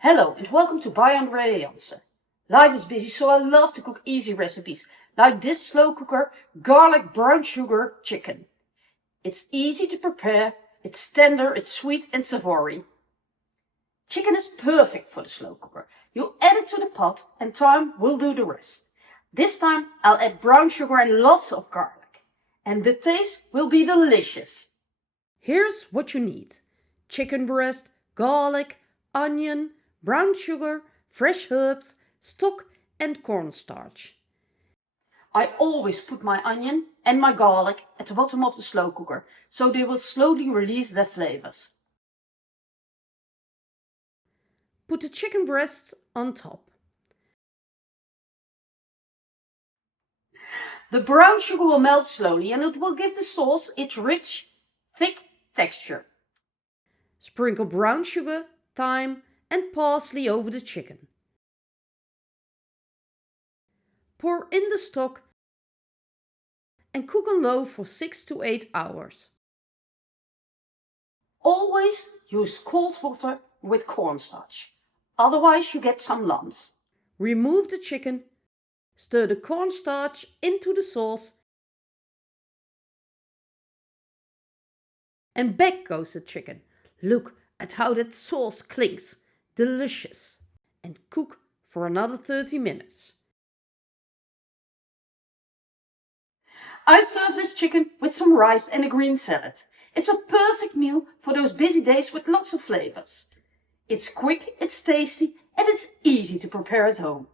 Hello and welcome to by Andrea Janssen. Life is busy, so I love to cook easy recipes like this slow cooker garlic brown sugar chicken. It's easy to prepare, it's tender, it's sweet and savory. Chicken is perfect for the slow cooker. You add it to the pot and time will do the rest. This time I'll add brown sugar and lots of garlic. And the taste will be delicious. Here's what you need: chicken breast, garlic, onion, brown sugar, fresh herbs, stock and cornstarch. I always put my onion and my garlic at the bottom of the slow cooker, so they will slowly release their flavors. Put the chicken breasts on top. The brown sugar will melt slowly and it will give the sauce its rich, thick texture. Sprinkle brown sugar, thyme and parsley over the chicken. Pour in the stock and cook on low for 6 to 8 hours. Always use cold water with cornstarch, otherwise you get some lumps. Remove the chicken, stir the cornstarch into the sauce and back goes the chicken. Look at how that sauce clings. Delicious. And cook for another 30 minutes. I serve this chicken with some rice and a green salad. It's a perfect meal for those busy days with lots of flavors. It's quick, it's tasty and it's easy to prepare at home.